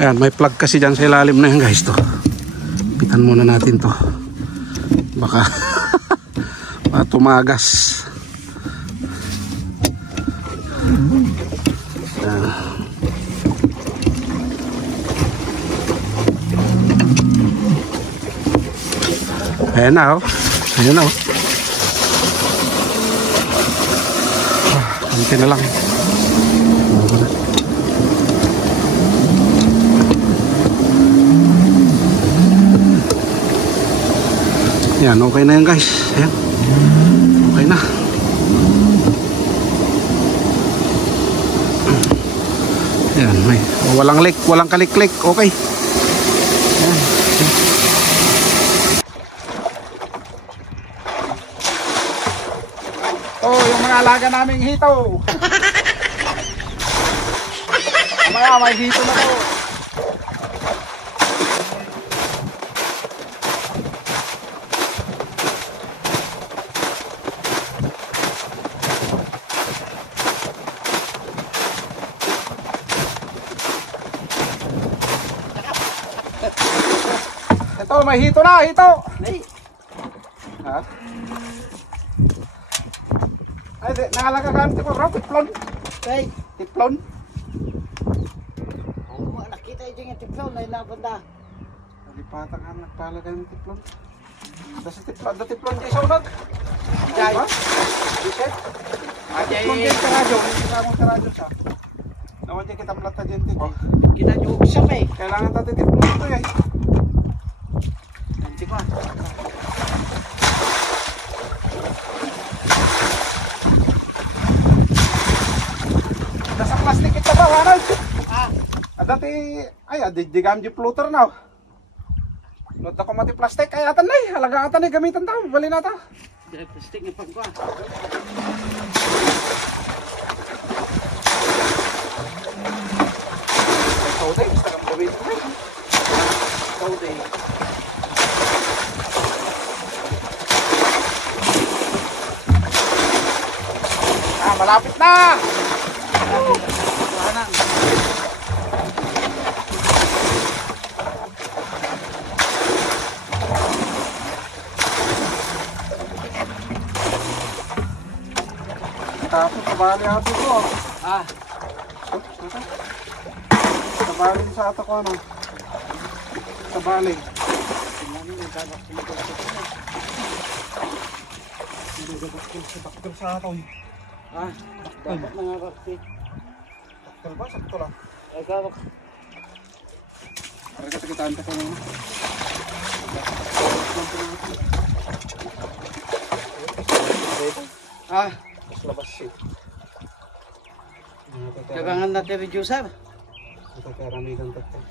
Ayan, may plug kasi dyan sa ilalim na yan guys to. Pitan muna natin to. Baka tumagas. Ayan na oh. Ayan na oh. Kunti na lang. Yan, okay na yan guys. Ayan. Okay na. Ayan, may walang leak, walang kalik-klik. Okay. Ayan. Oh, yung mga alaga naming hito. Mamaya may hito na to. Ito, may hito na, hito. Ha? Ay, nakalaga ka tipo bro, tiplon. Kay, Tiplon. oh, nakita yung tiplon na inabanda. Nalipatan ka nagpalaga ng tiplon. Da tiplon di sunod. Jay. Biset. Ajay. Tiplon din karadyo, hindi ka mo karadyo sa. Nawan di kita plata din tipo. Kita juga siya eh. Kailangan natin tiplon ito eh. Nanti pa. Nasa plastic kita ba, Ronald? Ah, Dati, ay, di gamji floater na. Not ako mati plastic, ay atan na eh. Halaga atan eh, gamitan tao. Bali na ta. dari plastik ni pangko. Ikaw din, gusto kang gawin mo eh. Kau deh. Malapit na! Mana? Tapos, sabali ato ko. Ah, Sabali sa ato ko, ano? Sabali. ini nagkakak Taktal sa ato eh. Ah, dapat nangakakti. Taktal ba? Sakto lang. Nagkakak. Para katakitaan ka ko naman. Ah, Mas labas siya. kagangan natin reducer. Natakaramigan taktal.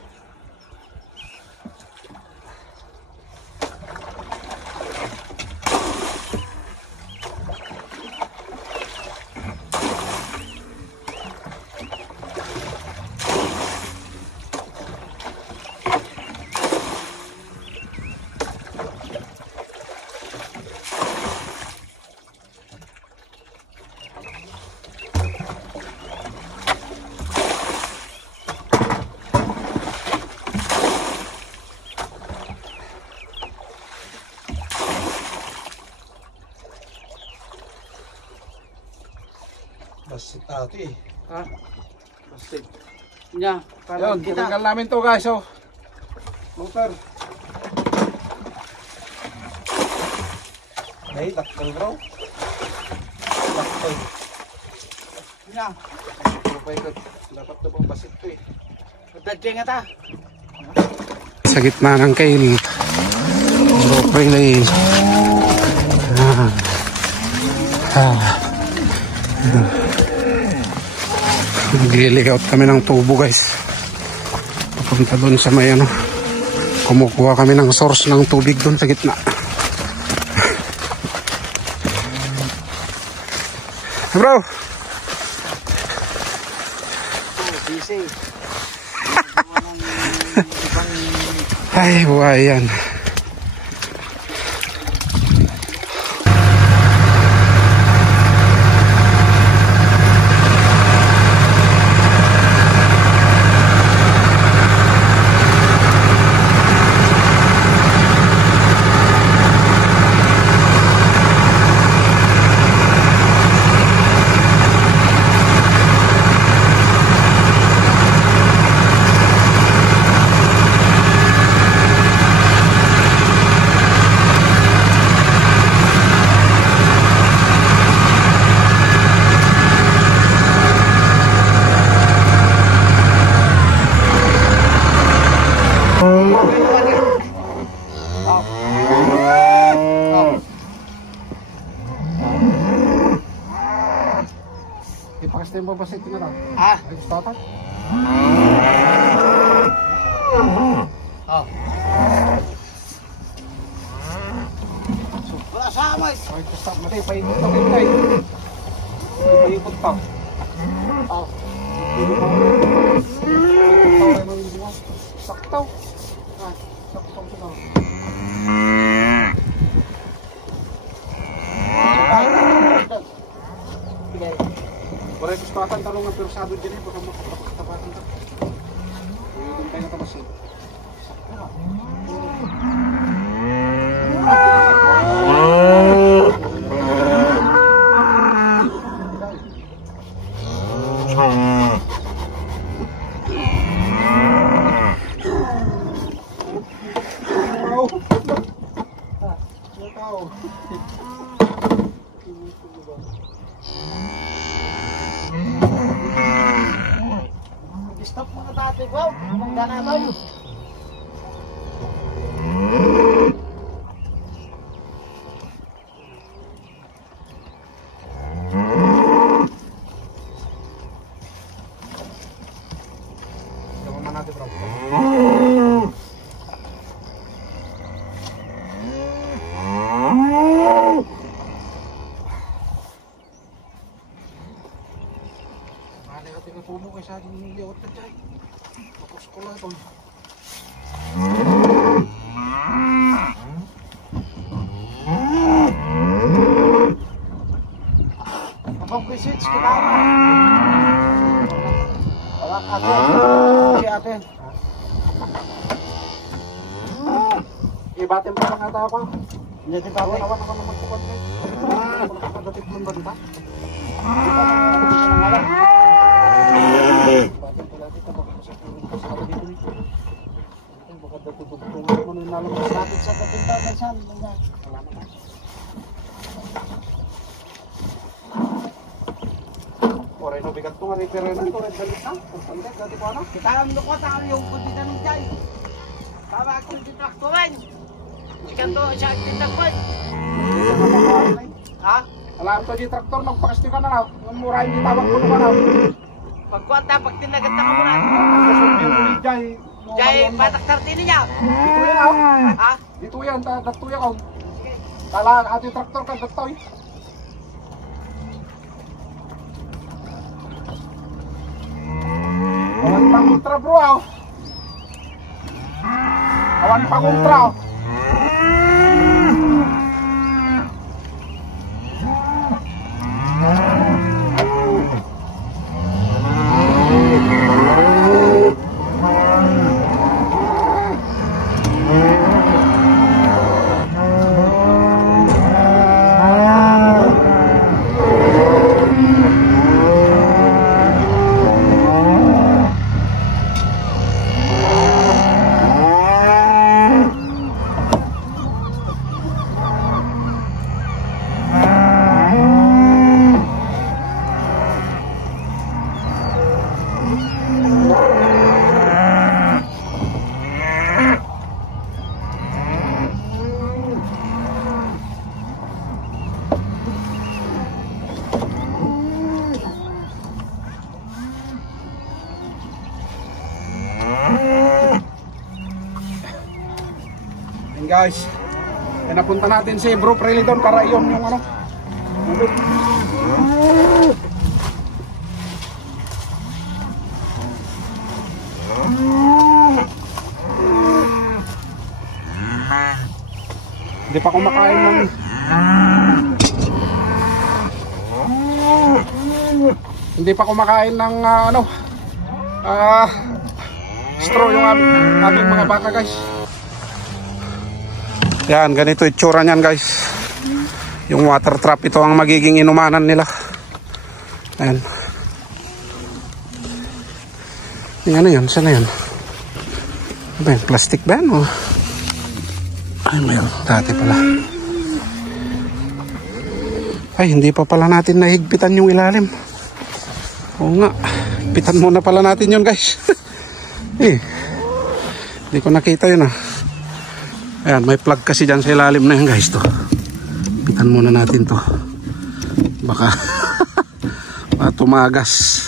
Basit ate. Ah, Basit. nya, para Yun, kita. tinanggal namin to guys. Oh. Motor. Ay, taktal bro. Taktal. Nya, Dapat na bang basit to eh. tadya nga ta. Sa gitna ng kail. Broke lane. Nag-layout kami ng tubo guys. Papunta doon sa may ano. Kumukuha kami ng source ng tubig doon sa gitna. Bro! Busy. Ay, buhay yan. kapasite nga daw. Ah. Ay, gusto ata. Oh. Wala sa amoy. Ay, gusto. Mati, paikot na kita eh. Paikot pa. Oh. Saktaw. Ah, saktaw ito daw. Wala yung gusto atan talong ang persado dyan eh. Baka makapatapasan ka. Doon tayo natabasin. Saktaw. Stop muna tatay ko. Mangga naman. Gawa natin bro. Mali natin na puno kaysa ating niliyot na dyan. Tapos ko lang ito. Pag-research ko na ako. Wala ate. Si ate. Ibatin pa lang ata ako. Hindi din tatay. Awan ako naman kupan kayo. Nakadating mo ba dito? Ibatin pala dito. Baka masakulong ka sa atin dito. Baka datutugtungan mo nung nalabas natin sa Tindahan saan? Wala naman. Oray no bigat ko nga rin pero na ito rin balik na. Pagsandet dati ko ano? Kita ang lukot ang yung pagdita ng jay. Tama ako yung titrakturan. Sikan to siya ang titrakturan. Ha? Alam to di traktor magpakasti ka na raw. Yung mura hindi tawag ko naman raw. Pagkuwanta, pag tinagat na ka muna. Susundin ko ni Jay. Jay, patak tartini niya. Dito yan ako. Ha? Dito yan, datuya ko. Kala ato yung traktor ka datoy. Awan pa kontra bro aw. Awan pa kontra aw. Guys, napunta natin si Bro Preli doon para iyon yung ano. Hindi pa kumakain ng hindi pa kumakain ng straw yung aming mga baka guys. Yan, ganito itsura niyan guys. Yung water trap, ito ang magiging inumanan nila. Ayan. Yung ano yan? Saan na yan? Ano ba yan? Plastic ba yan? Ay, mayroon. Dati pala. Ay, hindi pa pala natin nahigpitan yung ilalim. Oo nga. Higpitan muna pala natin yun guys. Hindi ko nakita yun ah. Ayan, may plug kasi dyan sa ilalim na yan guys to. Pitan muna natin to. Baka tumagas.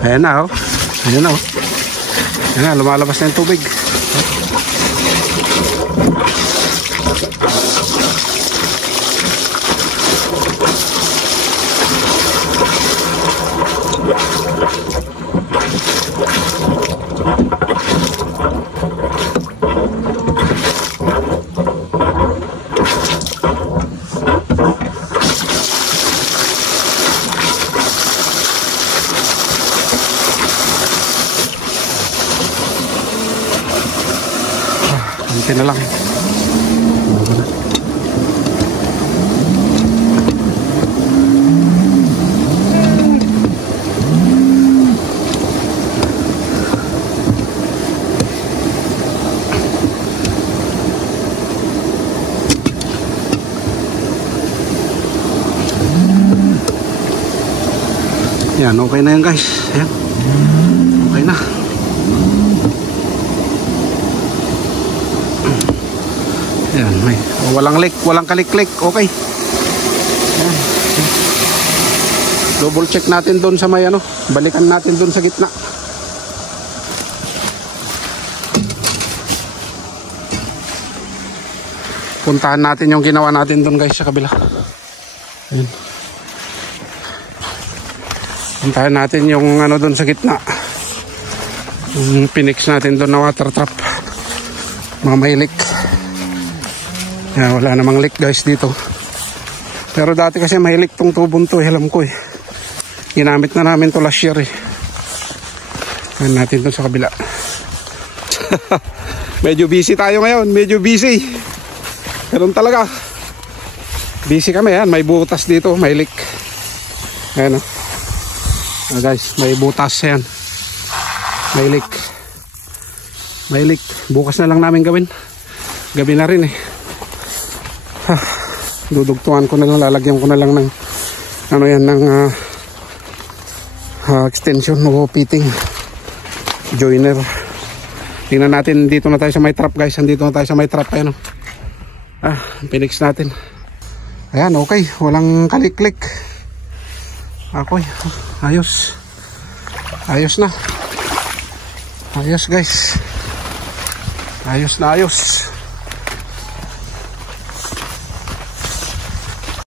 Ayan na, oh. Ayan na, oh. Ayan na, lumalabas na yung tubig. Kunti na lang. Yan, okay na yan guys. Ayan. Okay na. Yan, may walang leak, walang kalik-klik. Okay. Yan. Double check natin doon sa may ano, balikan natin doon sa gitna. Puntahan natin yung ginawa natin doon guys sa kabila. Ayan. Puntahan natin yung ano doon sa gitna. Yung pinix natin doon na water trap. Mga may leak. Yan, wala namang leak guys dito. Pero dati kasi may leak tong tubong to, alam ko eh. Ginamit na namin to last year eh. Yan natin doon sa kabila. Medyo busy tayo ngayon, medyo busy. Ganun talaga. Busy kami yan, may butas dito, may leak. Ayan o. Guys, may butas yan. May leak. May leak. Bukas na lang namin gawin. Gabi na rin eh. Dudugtungan ko na lang, lalagyan ko na lang ng ano yan, ng extension o fitting joiner. Tingnan natin, dito na tayo sa may trap guys. Andito na tayo sa may trap. Ayan o. Pinix natin. Ayan, okay. Walang kalik-klik. Okay. Ayos. Ayos na. Ayos guys. Ayos na ayos.